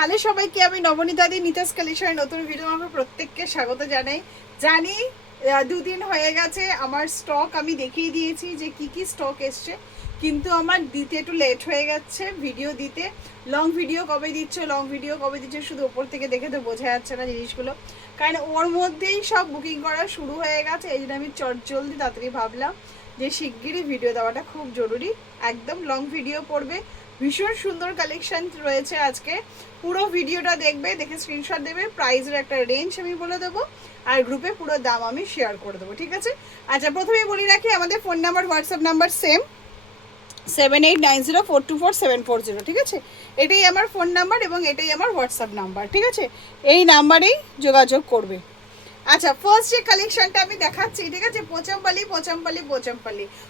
Hello সবাইকে, আমি নবনীতা দি নিতাস কালেকশনের নতুন ভিডিও আমরা প্রত্যেককে স্বাগত জানাই। জানি দুদিন হয়ে গেছে, আমার স্টক আমি দেখিয়ে দিয়েছি যে কি কি স্টক এসছে, কিন্তু আমার দিতে একটু লেট হয়ে যাচ্ছে ভিডিও দিতে। লং ভিডিও কবে দিচ্ছ শুধু ওপর থেকে দেখে তো বোঝা যাচ্ছে না জিনিসগুলো, কারণ ওর মধ্যেই সব বুকিং করা শুরু হয়ে গেছে। এই জন্য আমি জলদি তাড়াতাড়ি ভাবলাম যে শিগগিরই ভিডিও দেওয়াটা খুব জরুরি। একদম লং ভিডিও পড়বে, ভীষণ সুন্দর কালেকশন রয়েছে আজকে। পুরো ভিডিওটা দেখবে, দেখে স্ক্রিনশট দেবে, প্রাইসের একটা রেঞ্জ আমি বলে দেবো, আর গ্রুপে পুরো দাম আমি শেয়ার করে দেবো, ঠিক আছে? আচ্ছা, প্রথমেই বলি রাখি আমাদের phone number, WhatsApp number same 7890424740, ঠিক আছে? এটাই আমার ফোন নাম্বার এবং এটাই আমার হোয়াটসঅ্যাপ নাম্বার, ঠিক আছে? এই নাম্বারেই যোগাযোগ করবে। আচ্ছা, ফার্স্ট যে কালেকশনটা আমি দেখাচ্ছি, ঠিক আছে,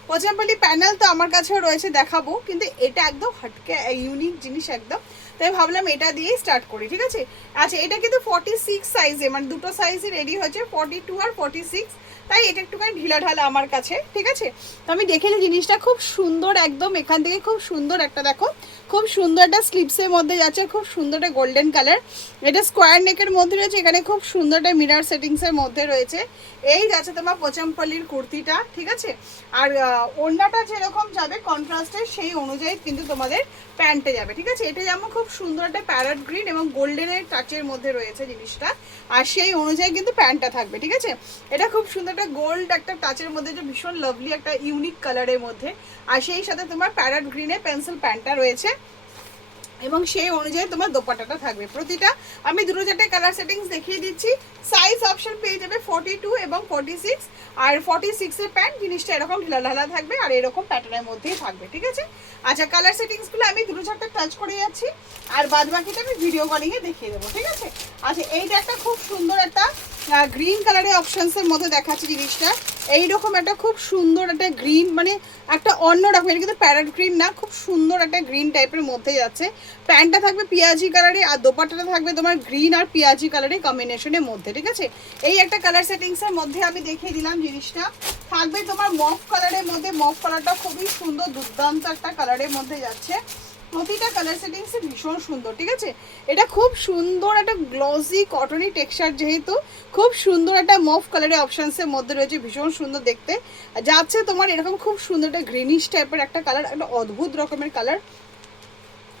পোচামপালি প্যানেল তো আমার কাছেও রয়েছে, দেখাবো, কিন্তু এটা একদম হটকে ইউনিক জিনিস একদম, তাই ভাবলাম এটা দিয়েই স্টার্ট করি, ঠিক আছে? আচ্ছা, এটা কিন্তু 46 সাইজে, মানে দুটো সাইজে রেডি হয়েছে, 42 আর 46, তাই এটা একটুখানি ঢিলা ঢালা আমার কাছে, ঠিক আছে? তো আমি দেখে নিই, জিনিসটা খুব সুন্দর একদম। এখান থেকে খুব সুন্দর একটা দেখো, খুব সুন্দর একটা স্লিপসের মধ্যে যাচ্ছে, খুব সুন্দর একটা গোল্ডেন কালার। এটা স্কোয়ার নেকের মধ্যে রয়েছে, এখানে খুব সুন্দর একটা মিরার সেটিংসের মধ্যে রয়েছে। এই যাচ্ছে তোমার পোচামপল্লির কুর্তিটা, ঠিক আছে? আর ওড়নাটা যেরকম যাবে কন্ট্রাস্টে, সেই অনুযায়ী কিন্তু তোমাদের প্যান্টে যাবে, ঠিক আছে? এটা যেমন খুব সুন্দর একটা প্যারট গ্রিন এবং গোল্ডেনের টাচের মধ্যে রয়েছে জিনিসটা, আর সেই অনুযায়ী কিন্তু প্যান্টটা থাকবে, ঠিক আছে? এটা খুব সুন্দর একটা গোল্ড একটা টাচের মধ্যে, যে ভীষণ লাভলি একটা ইউনিক কালারের মধ্যে, আর সেই সাথে তোমার প্যারট গ্রিনে পেন্সিল প্যান্টটা রয়েছে এবং সেই অনুযায়ী তোমার দোপাট্টাটা থাকবে। প্রতিটা আমি দুটো চারটে কালার সেটিংস দেখিয়ে দিচ্ছি। সাইজ অপশন পেয়ে যাবে 42 এবং 46, আর 46 এর প্যান্ট জিনিসটা এরকম ঢিলা ঢালা থাকবে আর এরকম প্যাটার্নের মধ্যেই থাকবে, ঠিক আছে? আচ্ছা, কালার সেটিংসগুলো আমি দুটো চারটে টাচ করে যাচ্ছি, আর বাদ বাকিটা আমি ভিডিও কলিংয়ে দেখিয়ে দেবো, ঠিক আছে? আচ্ছা, এইটা একটা খুব সুন্দর একটা গ্রিন কালারের অপশনসের মধ্যে দেখাচ্ছি জিনিসটা। এইরকম একটা খুব সুন্দর একটা গ্রিন, মানে একটা অন্য রকম, এটা কিন্তু প্যারট গ্রিন না, খুব সুন্দর একটা গ্রিন টাইপের মধ্যে যাচ্ছে। প্যান্টটা থাকবে পিয়াজি কালারে, আর দোপাট্টাটা থাকবে তোমার গ্রিন আর পিয়াজি কালারের কম্বিনেশনের মধ্যে, ঠিক আছে? এই একটা কালার সেটিংসের মধ্যে আমি দেখিয়ে দিলাম জিনিসটা। থাকবে তোমার মফ কালারের মধ্যে, মফ কালারটা খুবই সুন্দর, দুর্দান্ত একটা কালারের মধ্যে যাচ্ছে। প্রতিটা কালার সেটিংসে ভীষণ সুন্দর, ঠিক আছে? এটা খুব সুন্দর একটা গ্লসি কটনি টেক্সচার, যেহেতু খুব সুন্দর একটা মফ কালারের অপশানসের মধ্যে রয়েছে, ভীষণ সুন্দর দেখতে যাচ্ছে। তোমার এরকম খুব সুন্দর একটা গ্রিনিশ টাইপের একটা কালার, একটা অদ্ভুত রকমের কালার,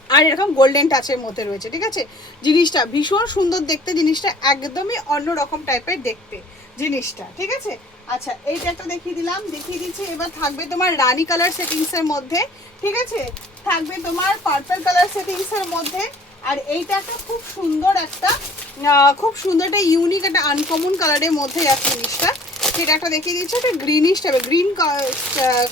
আর এরকম গোল্ডেন টাচের মধ্যে রয়েছে, ঠিক আছে? জিনিসটা ভীষণ সুন্দর দেখতে, জিনিসটা একদমই অন্য রকম টাইপের দেখতে জিনিসটা, ঠিক আছে? আচ্ছা, এইটা একটা দেখিয়ে দিচ্ছি। এবার থাকবে তোমার রানী কালার সেটিংসের মধ্যে, ঠিক আছে? থাকবে তোমার পার্পল কালার সেটিংসের মধ্যে, আর এইটা একটা খুব সুন্দর একটা ইউনিক একটা আনকমন কালারের মধ্যে আছে জিনিসটা, সেটা একটা দেখিয়ে দিচ্ছি। একটা গ্রিনিশ টাইপের গ্রিন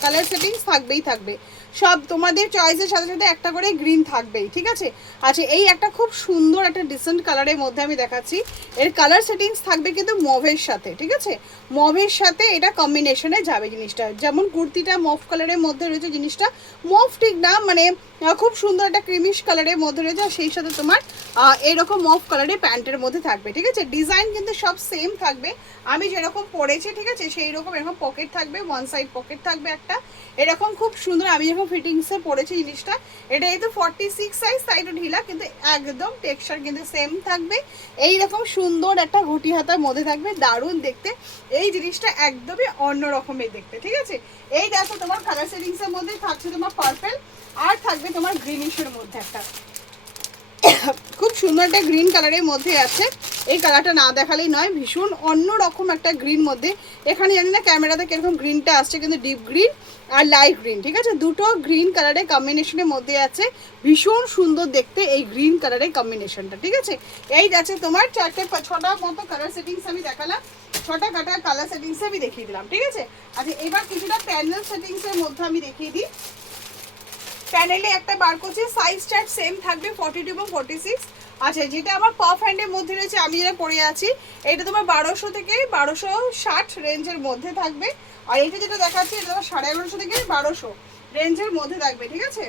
কালার সেটিংস থাকবে, সব তোমাদের চয়েসের সাথে সাথে একটা করে গ্রিন থাকবেই, ঠিক আছে? আচ্ছা, এই একটা খুব সুন্দর একটা ডিসেন্ট কালারের মধ্যে আমি দেখাচ্ছি। এর কালার সেটিংস থাকবে কিন্তু মভের সাথে, ঠিক আছে? মভের সাথে এটা কম্বিনেশনে যাবে জিনিসটা, যেমন কুর্তিটা মভ কালারের মধ্যে রয়েছে, জিনিসটা মভ ঠিক না, মানে খুব সুন্দর একটা ক্রিমিশ কালারের মধ্যে রয়েছে, আর সেই সাথে তোমার এরকম মভ কালারের প্যান্টের মধ্যে থাকবে, ঠিক আছে? ডিজাইন কিন্তু সব সেম থাকবে, আমি যেরকম পরেছি, ঠিক আছে? সেই রকম এরকম পকেট থাকবে, ওয়ান সাইড পকেট থাকবে একটা, এরকম খুব সুন্দর আমি যখন ফিটিংসে পরেছি জিনিসটা। এটা এই তো 46 সাইজ, সাইডও ঢিলা, কিন্তু একদম টেক্সচার কিন্তু সেম থাকবে। এইরকম সুন্দর একটা ঘটি হাতার মধ্যে থাকবে, দারুণ দেখতে এই জিনিসটা, একদমই অন্য রকমের দেখতে, ঠিক আছে? এই দেখো তোমার কালার সেটিংসের মধ্যে থাকছে তোমার পার্পল, আর থাকবে তোমার গ্রিনিশের মধ্যে একটা খুব সুন্দর একটা গ্রিন কালারের মধ্যে আছে। এই কালারটা না দেখালেই নয়, ভীষণ অন্য রকম একটা গ্রিন মধ্যে। এখানে জানি না ক্যামেরাতে কিরকম গ্রিনটা আসছে, কিন্তু ডিপ গ্রিন আর লাইট গ্রিন, ঠিক আছে? দুটো গ্রিন কালারের কম্বিনেশনের মধ্যে আছে, ভীষণ সুন্দর দেখতে এই গ্রিন কালারের কম্বিনেশনটা, ঠিক আছে? এই যাচ্ছে তোমার ছটা মতো কালার সেটিংস আমি দেখালাম, ছটা কালার সেটিংস আমি দেখিয়ে দিলাম, ঠিক আছে? আচ্ছা, এবার কিছুটা প্যানেল সেটিংসের মধ্যে আমি দেখিয়ে দিই। প্যানেলে একটা বার করছি, সাইজ চার্ট সেম থাকবে 42 এবং 46। আচ্ছা, যেটা আমার পাফ হ্যান্ডের মধ্যে রয়েছে, আমি যেটা পরে আছি, এটা তোমার 1200 থেকে 1260 রেঞ্জের মধ্যে থাকবে, আর এটা যেটা দেখাচ্ছি এটা তোমার 1150 থেকে 1200 রেঞ্জের মধ্যে থাকবে, ঠিক আছে?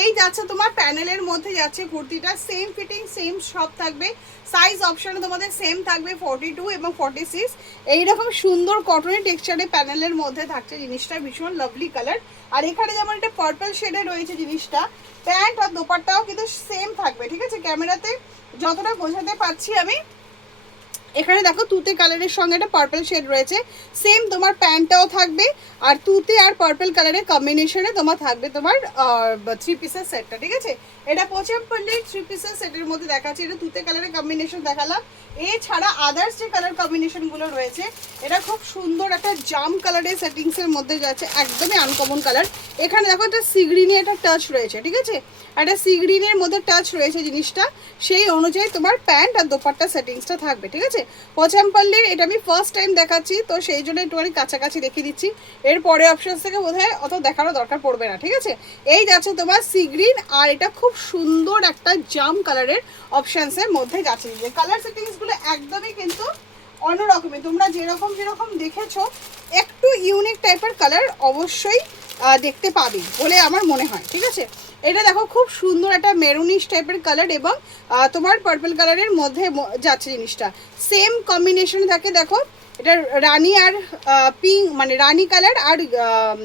এই যাচ্ছে তোমার প্যানেলের মধ্যে যাচ্ছে কুর্তিটা, সেম ফিটিং সেম সব থাকবে, সাইজ অপশানে তোমাদের সেম থাকবে 42 এবং 46। এইরকম সুন্দর কটনের টেক্সচারে প্যানেলের মধ্যে থাকছে জিনিসটা, ভীষণ লাভলি কালার। আর এখানে যেমন একটা পার্পল শেডে রয়েছে জিনিসটা, প্যান্ট আর দোপাট্টাও কিন্তু সেম থাকবে, ঠিক আছে। ক্যামেরাতে যতটা বোঝাতে পারছি আমি, এখানে দেখো তুতে কালারের সঙ্গে একটা পার্পল শেড রয়েছে, সেম তোমার প্যান্টটাও থাকবে। আর তুতে আর পার্পল কালারের কম্বিনেশনে তোমার থাকবে তোমার 3 পিসের সেটটা, ঠিক আছে। এটা পোচামপল্লির 3 পিসের সেটের মধ্যে দেখাচ্ছি, এটা তুতে কালারের কম্বিনেশন দেখালাম। এছাড়া আদার্স যে কালার কম্বিনেশনগুলো রয়েছে, এটা খুব সুন্দর একটা জাম কালারের সেটিংসের মধ্যে যাচ্ছে, একদমই আনকমন কালার। এখানে দেখো একটা সি গ্রিনের একটা টাচ রয়েছে, ঠিক আছে, একটা সি গ্রিনের মধ্যে টাচ রয়েছে জিনিসটা, সেই অনুযায়ী তোমার প্যান্ট আর দোপাট্টা সেটিংসটা থাকবে, ঠিক আছে। পোচামপল্লির এটা আমি ফার্স্ট টাইম দেখাচ্ছি, তো সেই জন্য একটুখানি কাছাকাছি দেখিয়ে দিচ্ছি, এর পরে অপশানস থেকে বোধহয় অত দেখারও দরকার পড়বে না, ঠিক আছে। এই যাচ্ছে তোমার সি গ্রিন, আর এটা খুব সুন্দর একটা জাম কালারের অপশানসের মধ্যে যাচ্ছে। যে কালার সেটিংসগুলো একদমই কিন্তু অন্যরকমই, তোমরা যেরকম যেরকম দেখেছো একটু ইউনিক টাইপের কালার অবশ্যই দেখতে পাবে বলে আমার মনে হয়, ঠিক আছে। এটা দেখো খুব সুন্দর একটা মেরুনিশ টাইপের কালার এবং তোমার পার্পল কালারের মধ্যে যাচ্ছে জিনিসটা, সেম কম্বিনেশন থাকে। দেখো এটা রানি আর পিঙ্ক, মানে রানি কালার আর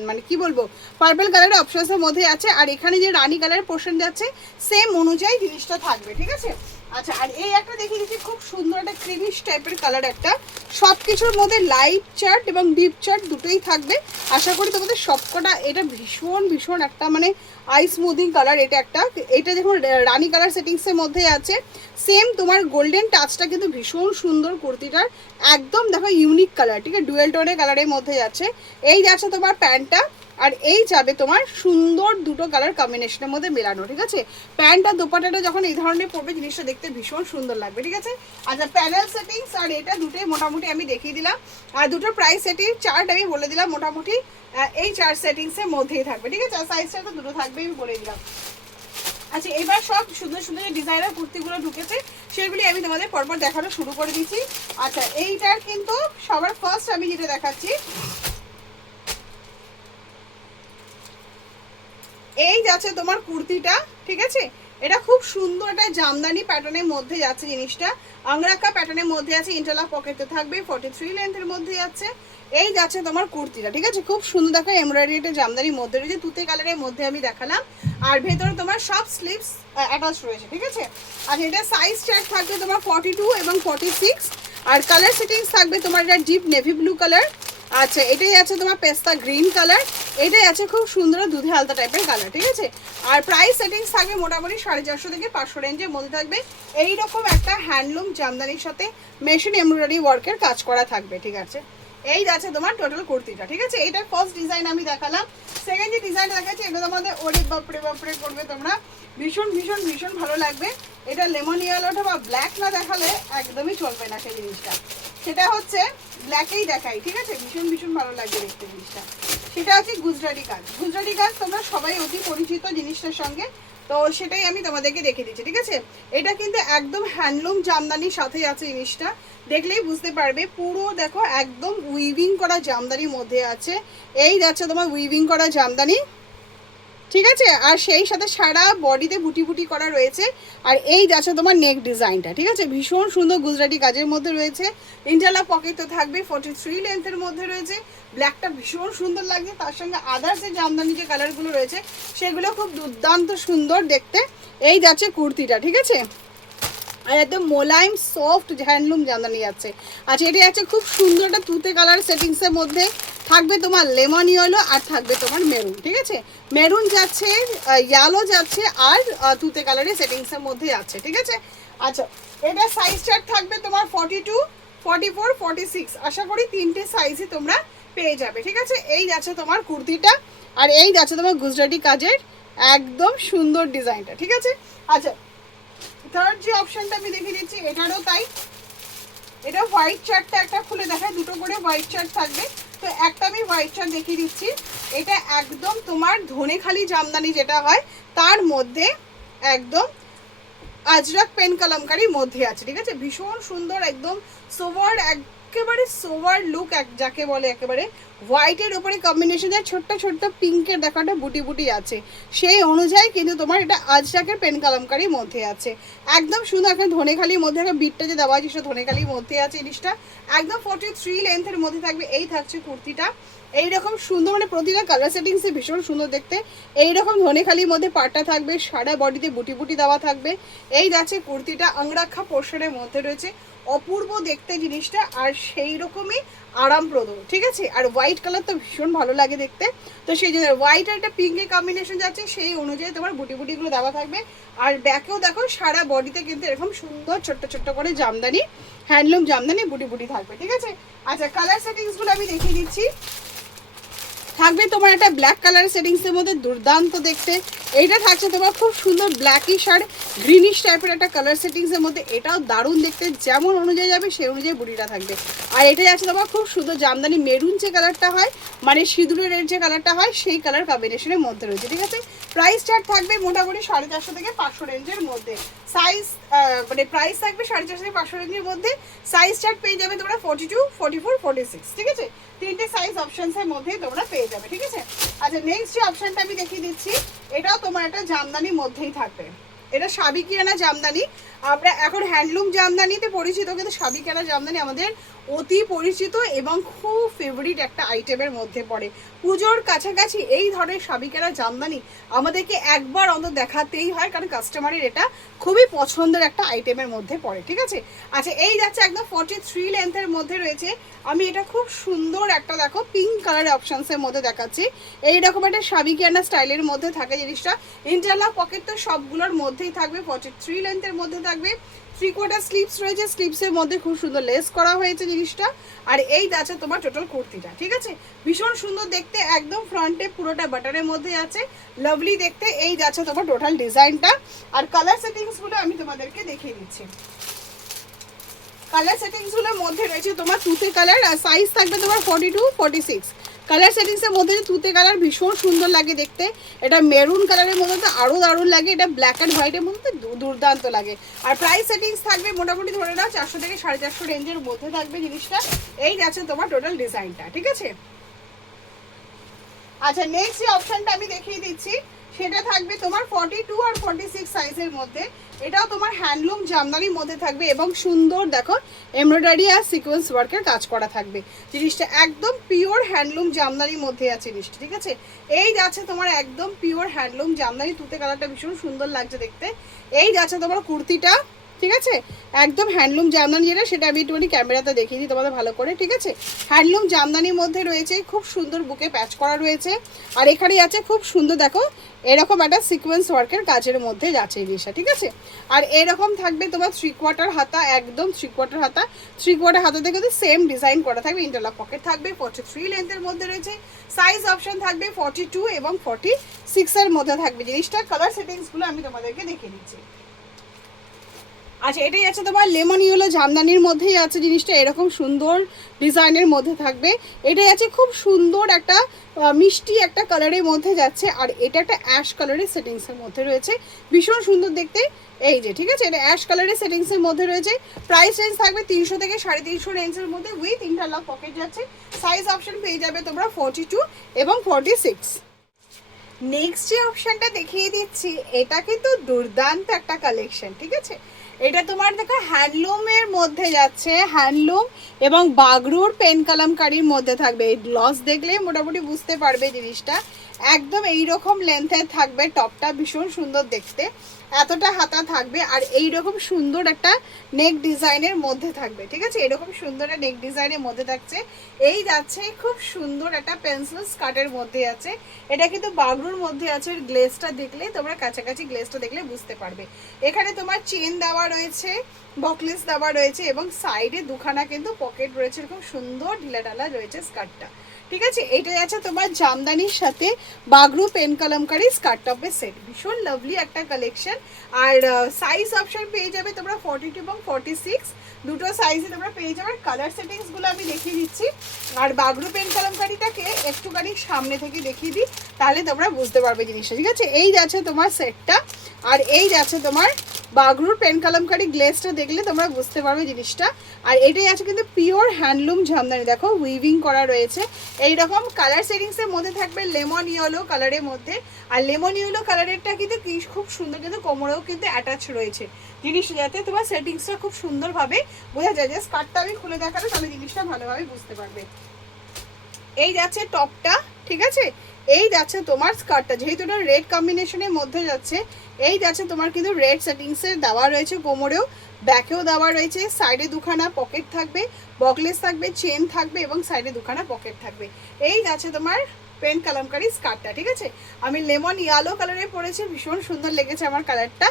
মানে কি বলবো পার্পল কালারের অপশনসের মধ্যে আছে। আর এখানে যে রানি কালারের পোর্শন যাচ্ছে সেম অনুযায়ী জিনিসটা থাকবে, ঠিক আছে। আচ্ছা, আর এই একটা দেখিয়ে দিচ্ছি, খুব সুন্দর একটা ক্রিমিশ টাইপের কালার, একটা সব কিছুর মধ্যে লাইট চার্ট এবং ডিপ চার্ট দুটোই থাকবে। আশা করি তোমাদের সবকটা, এটা ভীষণ ভীষণ একটা মানে আই স্মুদিং কালার, এটা একটা, এটা দেখুন রানি কালার সেটিংসের মধ্যে আছে, সেম তোমার গোল্ডেন টাচটা কিন্তু ভীষণ সুন্দর কুর্তিটার, একদম দেখো ইউনিক কালার, ঠিক আছে, ডুয়েল টোনের কালারের মধ্যে যাচ্ছে। এই যাচ্ছে তোমার প্যান্টটা, আর এই যাবে তোমার সুন্দর দুটো কালার কম্বিনেশনের মধ্যে মেলানো, ঠিক আছে। প্যান্ট আর দোপাট্টাটা যখন এই ধরনের পড়বে জিনিসটা দেখতে ভীষণ সুন্দর লাগবে, ঠিক আছে। আচ্ছা, প্যানেল সেটিংস আর এটা দুটোই মোটামুটি আমি দেখিয়ে দিলাম, আর দুটো প্রাইস সেটিং চার্ট আমি বলে দিলাম, মোটামুটি এই চার্ট সেটিংসের মধ্যেই থাকবে, ঠিক আছে। আর সাইজটা তো দুটো থাকবে আমি বলে দিলাম। আচ্ছা, এবার সব সুন্দর সুন্দর যে ডিজাইনার কুর্তিগুলো ঢুকেছে সেগুলি আমি তোমাদের পরপর দেখানো শুরু করে দিচ্ছি। আচ্ছা, এইটার কিন্তু সবার ফার্স্ট আমি যেটা দেখাচ্ছি, এই যাচ্ছে তোমার কুর্তিটা, ঠিক আছে। এটা খুব সুন্দর একটা জামদানি প্যাটার্নের মধ্যে যাচ্ছে জিনিসটা, আংরাকা প্যাটার্নের মধ্যে আছে, ইন্টারলক পকেটে থাকবে, 43 লেন্থের মধ্যে যাচ্ছে। এই যাচ্ছে তোমার কুর্তিটা, ঠিক আছে, খুব সুন্দর দেখা এমব্রয়ডারি একটা জামদানির মধ্যে রয়েছে, তুতে কালারের মধ্যে আমি দেখালাম। আর ভেতরে তোমার সব স্লিভস অ্যাটাচ রয়েছে, ঠিক আছে। আর এটা সাইজ চার্ট থাকবে তোমার 42 এবং 46। আর কালার সেটিংস থাকবে তোমার এটা ডিপ নেভি ব্লু কালার। আচ্ছা, এটাই আছে তোমার পেস্তা গ্রিন কালার, এটাই আছে খুব সুন্দর দুধে হালতা টাইপের কালার, ঠিক আছে। আর প্রাইস সেটিংস থাকবে মোটামুটি 450 থেকে 500 রেঞ্জের মধ্যে থাকবে। এইরকম একটা হ্যান্ডলুম জামদানির সাথে মেশিন এমব্রয়ডারি ওয়ার্কের কাজ করা থাকবে, ঠিক আছে। এই আছে তোমার টোটাল কুর্তিটা, ঠিক আছে। এটা ফার্স্ট ডিজাইন আমি দেখালাম। সেকেন্ড যে ডিজাইনটা দেখাচ্ছি এটা তোমাদের ওরে বাপরে বাপরে করবে তোমরা, ভীষণ ভীষণ ভীষণ ভালো লাগবে। এটা লেমন ইয়েলোটা বা ব্ল্যাক না দেখালে একদমই চলবে না সেই জিনিসটা, সেটা হচ্ছে ব্ল্যাকেই দেখাই, ঠিক আছে, ভীষণ ভীষণ ভালো লাগবে দেখতে জিনিসটা। সেটা হচ্ছে গুজরাটি কাজ, গুজরাটি কাজ তোমরা সবাই অতি পরিচিত জিনিসটার সঙ্গে, তো সেটাই আমি তোমাদেরকে দেখে দিচ্ছি, ঠিক আছে। এটা কিন্তু একদম হ্যান্ডলুম জামদানির সাথে আছে জিনিসটা, দেখলেই বুঝতে পারবে। পুরো দেখো একদম উইভিং করা জামদানির মধ্যে আছে, এই যাচ্ছে তোমার উইভিং করা জামদানি, ঠিক আছে। আর সেই সাথে সারা বডিতে বুটি বুটি করা রয়েছে। আর এই যাচ্ছে তোমার নেক ডিজাইনটা, ঠিক আছে, ভীষণ সুন্দর গুজরাটি কাজের মধ্যে রয়েছে, ইন্টারলক পকেট তো থাকবে, 43 লেন্থের মধ্যে রয়েছে। ব্ল্যাকটা ভীষণ সুন্দর লাগছে, তার সঙ্গে আদার্স যে জামদানি যে কালারগুলো রয়েছে সেগুলো খুব দুর্দান্ত সুন্দর দেখতে। এই যাচ্ছে কুর্তিটা, ঠিক আছে, আর একদম মোলায়েম সফট হ্যান্ডলুম জামদানি যাচ্ছে। আচ্ছা, এটা আছে খুব সুন্দর একটা তুতে কালার সেটিংসের মধ্যে, থাকবে তোমার লেমন ইয়েলো আর থাকবে তোমার মেরুন, ঠিক আছে, মেরুন যাচ্ছে, ইয়েলো যাচ্ছে, আর তুতে কালারের সেটিংসের মধ্যে আছে, ঠিক আছে। আচ্ছা, এটা সাইজ চার্ট থাকবে তোমার 42, 44, 46, আশা করি তিনটে সাইজই তোমরা পেয়ে যাবে, ঠিক আছে। এই যাচ্ছে তোমার কুর্তিটা, আর এই যাচ্ছে তোমার গুজরাটি কাজের একদম সুন্দর ডিজাইনটা, ঠিক আছে। আচ্ছা, থার্ড যে অপশনটা আমি দেখিয়ে দিচ্ছি এটারও তাই, এটা হোয়াইট চার্টটা একটা খুলে দেখায়, দুটো করে হোয়াইট চার্ট থাকবে, তো একটা আমি হোয়াইট চার্ট দেখিয়ে দিচ্ছি। এটা একদম তোমার ধনেখালি জামদানি যেটা হয় তার মধ্যে একদম আজরাক পেন কালামকারির মধ্যে আছে, ঠিক আছে, ভীষণ সুন্দর একদম সোভার একেবারে সোভার লুক যাকে বলে, একেবারে হোয়াইটের উপরে কম্বিনেশন, ছোট্ট ছোট্ট পিঙ্কের দেখো একটা বুটি বুটি আছে, সেই অনুযায়ী কিন্তু তোমার এটা আজরাকের পেন কালামকারির মধ্যে আছে। একদম সুন্দর একটা ধনেখালির মধ্যে একটা বিটটা যে দেওয়া আছে সেটা ধনেখালির মধ্যে আছে জিনিসটা, একদম 43 লেন্থের মধ্যে থাকবে। এই থাকছে কুর্তিটা, এইরকম সুন্দর, মানে প্রতিটা কালার সেটিংসে ভীষণ সুন্দর দেখতে। এইরকম ধনেখালির মধ্যে পাটটা থাকবে, সারা বডিতে বুটি বুটি দেওয়া থাকবে। এই যাচ্ছে কুর্তিটা, আংরাক্ষা পোর্শনের মধ্যে রয়েছে, অপূর্ব দেখতে জিনিসটা, আর সেই রকমই আরামপ্রদ, ঠিক আছে। আর হোয়াইট কালার তো ভীষণ ভালো লাগে দেখতে, তো সেই জন্য হোয়াইট আর একটা পিঙ্কের কম্বিনেশন যাচ্ছে, সেই অনুযায়ী তোমার বুটি বুটিগুলো দেওয়া থাকবে। আর ব্যাকেও দেখো সারা বডিতে কিন্তু এরকম সুন্দর ছোট্ট ছোট্ট করে জামদানি, হ্যান্ডলুম জামদানি বুটি বুটি থাকবে, ঠিক আছে। আচ্ছা কালার সেটিংসগুলো আমি দেখিয়ে দিচ্ছি। থাকবে তোমার একটা ব্ল্যাক কালার সেটিংসের মধ্যে দুর্দান্ত দেখতে, এইটা থাকছে তোমার খুব সুন্দর ব্ল্যাকিশ আর গ্রিনিশ টাইপের একটা কালার সেটিংসের মধ্যে, এটাও দারুণ দেখতে, যেমন অনুযায়ী যাবে সেই অনুযায়ী বুড়িটা থাকবে। আর এটা যাচ্ছে তোমার খুব সুন্দর জামদানি মেরুন যে কালারটা হয়, মানে সিঁদুরের যে কালারটা হয়, সেই কালার কম্বিনেশনের মধ্যে রয়েছে, ঠিক আছে। প্রাইস চার্ট থাকবে মোটামুটি 450 থেকে 500 রেঞ্জের মধ্যে, সাইজ মানে প্রাইস থাকবে 450 থেকে 500 রেঞ্জের মধ্যে। সাইজ চার্ট পেয়ে যাবে তোমরা 42, 44, 46, ঠিক আছে। তিনটে সাইজ অপশনসের মধ্যে তোমরা পেয়ে যাবে, ঠিক আছে। আচ্ছা নেক্সট যে অপশনটা আমি দেখিয়ে দিচ্ছি, এটাও তোমার একটা জামদানির মধ্যেই থাকবে। এটা সাবিকিয়ানা জামদানি, আমরা এখন হ্যান্ডলুম জামদানিতে পরিচিত, কিন্তু সাবিকিয়ানা জামদানি আমাদের অতি পরিচিত এবং খুব ফেভারিট একটা আইটেমের মধ্যে পড়ে। পুজোর কাছাকাছি এই ধরনের সাবিকিয়ানা জামদানি আমাদেরকে একবার অন্তত দেখাতেই হয়, কারণ কাস্টমারের এটা খুবই পছন্দের একটা আইটেমের মধ্যে পড়ে, ঠিক আছে। আচ্ছা এই যাচ্ছে একদম 43 লেন্থের মধ্যে রয়েছে। আমি এটা খুব সুন্দর একটা দেখো পিঙ্ক কালারের অপশনসের মধ্যে দেখাচ্ছি, এইরকম একটা সাবিকিয়ানা স্টাইলের মধ্যে থাকে জিনিসটা। ইন্টারলক পকেট তো সবগুলোর মধ্যেই থাকবে, 43 লেন্থের মধ্যে থাকবে। 3/4 স্লিভস রয়েছে, স্লিভসের মধ্যে খুব সুন্দর লেস করা হয়েছে জিনিসটা। আর এই আছে তোমার টোটাল কুর্তিটা, ঠিক আছে। ভীষণ সুন্দর দেখতে, একদম ফ্রন্টে পুরোটা বাটারের মধ্যে আছে, লাভলি দেখতে। এই যাচ্ছে তোমার টোটাল ডিজাইনটা। আর কালার সেটিংসগুলো আমি তোমাদেরকে দেখিয়ে দিচ্ছি। কালার সেটিংসগুলোর মধ্যে রয়েছে তোমার তুতে কালার, আর সাইজ থাকবে তোমার 42, 46। কালার সেটিংসের মধ্যে তুতে কালার ভীষণ সুন্দর লাগে দেখতে, এটা মেরুন কালারের মধ্যে তো আরও দারুণ লাগে, এটা ব্ল্যাক অ্যান্ড হোয়াইটের মধ্যে দুর্দান্ত লাগে। আর প্রাইস সেটিংস থাকবে মোটামুটি ধরে নাও 400 থেকে 450 রেঞ্জের মধ্যে থাকবে জিনিসটা। এই যাচ্ছে তোমার টোটাল ডিজাইনটা, ঠিক আছে। আচ্ছা নেক্সট যে অপশনটা আমি দেখিয়ে দিচ্ছি, সেটা থাকবে তোমার 42 আর 46 সাইজের মধ্যে। এটাও তোমার হ্যান্ডলুম জামদানির মধ্যে থাকবে এবং সুন্দর দেখো এমব্রয়ডারি আর সিকোয়েন্স ওয়ার্কের কাজ করা থাকবে জিনিসটা, একদম পিওর হ্যান্ডলুম জামদানির মধ্যে আছে জিনিসটা, ঠিক আছে। এই যাচ্ছে তোমার একদম পিওর হ্যান্ডলুম জামদানি, তুতে কালারটা ভীষণ সুন্দর লাগছে দেখতে। এই যাচ্ছে তোমার কুর্তিটা, ঠিক আছে। একদম হ্যান্ডলুম জামদানি যেটা, সেটা আমি একটুখানি ক্যামেরাতে দেখিয়ে দিই তোমাদের ভালো করে, ঠিক আছে। হ্যান্ডলুম জামদানির মধ্যে রয়েছে, খুব সুন্দর বুকে প্যাচ করা রয়েছে। আর এখানে আছে খুব সুন্দর দেখো এরকম একটা সিকোয়েন্স ওয়ার্কের কাজের মধ্যে যাচ্ছে এই জিনিসটা, ঠিক আছে। আর এরকম থাকবে তোমার 3/4 হাতা, একদম 3/4 হাতা। 3/4 হাতাতে কিন্তু সেম ডিজাইন করা থাকবে, ইন্টারলক পকেট থাকবে, 43 লেন্থের মধ্যে রয়েছে। সাইজ অপশন থাকবে 42 এবং 46 এর মধ্যে থাকবে জিনিসটা। কালার সেটিংসগুলো আমি তোমাদেরকে দেখিয়ে দিচ্ছি। আচ্ছা এটাই আছে তোমার লেমন ইয়েলো জামদানির মধ্যেই আছে জিনিসটা, এরকম সুন্দর ডিজাইনের মধ্যে থাকবে। এটাই আছে খুব সুন্দর একটা মিষ্টি একটা কালারের মধ্যে যাচ্ছে, আর এটা একটা অ্যাশ কালারের সেটিংসের মধ্যে রয়েছে, ভীষণ সুন্দর দেখতে। এই যে ঠিক আছে, এটা অ্যাশ কালারের সেটিংসের মধ্যে রয়েছে। প্রাইস রেঞ্জ থাকবে 300 থেকে 350 রেঞ্জের মধ্যে, উইথ ইন্টারলক পকেট যাচ্ছে। সাইজ অপশন পেয়ে যাবে তোমরা 42 এবং 46। নেক্সট যে অপশনটা দেখিয়ে দিচ্ছি, এটা কিন্তু দুর্দান্ত একটা কালেকশন, ঠিক আছে। এটা তোমার দেখো হ্যান্ডলুমের মধ্যে যাচ্ছে, হ্যান্ডলুম এবং বাগরুর পেন কালামকারির মধ্যে থাকবে। এই গ্লস দেখলে মোটামুটি বুঝতে পারবে জিনিসটা, একদম এইরকম লেন্থের থাকবে। টপটা ভীষণ সুন্দর দেখতে, এতটা হাতা থাকবে, আর এইরকম সুন্দর একটা নেক ডিজাইনের মধ্যে থাকবে, ঠিক আছে। এরকম সুন্দর একটা নেক ডিজাইনের মধ্যে থাকছে। এই যাচ্ছে খুব সুন্দর একটা পেন্সিল স্কার্টের মধ্যে আছে, এটা কিন্তু বাগরুর মধ্যে আছে। গ্লেজটা দেখলে তোমরা কাছাকাছি গ্লেজটা দেখলে বুঝতে পারবে। এখানে তোমার চেন দেওয়া রয়েছে, বকলেস দেওয়া রয়েছে, এবং সাইডে দুখানা কিন্তু পকেট রয়েছে, এরকম সুন্দর ঢিলাঢালা রয়েছে স্কার্টটা, ঠিক আছে। এইটাই আছে তোমার জামদানির সাথে বাগরু পেন কলমকারি স্কার্ট টপের সেট, ভীষণ লাভলি একটা কালেকশন। আর সাইজ অপশন পেয়ে যাবে তোমরা 42 এবং 46, দুটো সাইজে তোমরা পেয়ে যাবে। কালার সেটিংসগুলো আমি দেখিয়ে দিচ্ছি, আর বাগরু পেন কলমকারিটাকে একটুখানি সামনে থেকে দেখিয়ে দিই, তাহলে তোমরা বুঝতে পারবে জিনিসটা, ঠিক আছে। এই যাচ্ছে তোমার সেটটা, আর এই যাচ্ছে তোমার বাগরুর পেন কালামকারি গ্লেজটা দেখলে তোমরা বুঝতে পারবে জিনিসটা। আর এটাই আছে কিন্তু পিওর হ্যান্ডলুম জামদানি, দেখো উইভিং করা রয়েছে। এইরকম কালার সেটিংসের মধ্যে থাকবে লেমন ইয়েলো কালারের মধ্যে। আর লেমন ইয়েলো কালারেরটা কিন্তু খুব সুন্দর, কিন্তু কোমরেও কিন্তু অ্যাটাচ রয়েছে জিনিসটা, যাতে তোমার সেটিংসটা খুব সুন্দরভাবে বোঝা যায়। যে স্কার্টটা আমি খুলে দেখালে তাহলে জিনিসটা ভালোভাবে বুঝতে পারবে। এই যাচ্ছে টপটা, ঠিক আছে, এই যাচ্ছে তোমার স্কার্টটা, যেহেতু এটা রেড কম্বিনেশনের মধ্যে যাচ্ছে। এই যাচ্ছে তোমার কিন্তু রেড সেটিংসের দেওয়া রয়েছে, কোমরেও ব্যাকেও দেওয়া রয়েছে। সাইডে দুখানা পকেট থাকবে, বকলেস থাকবে, চেন থাকবে এবং সাইডে দুখানা পকেট থাকবে। এই যাচ্ছে তোমার পেন কালামকারি স্কার্টটা, ঠিক আছে। আমি লেমন ইয়েলো কালারে পরেছি, ভীষণ সুন্দর লেগেছে আমার কালারটা।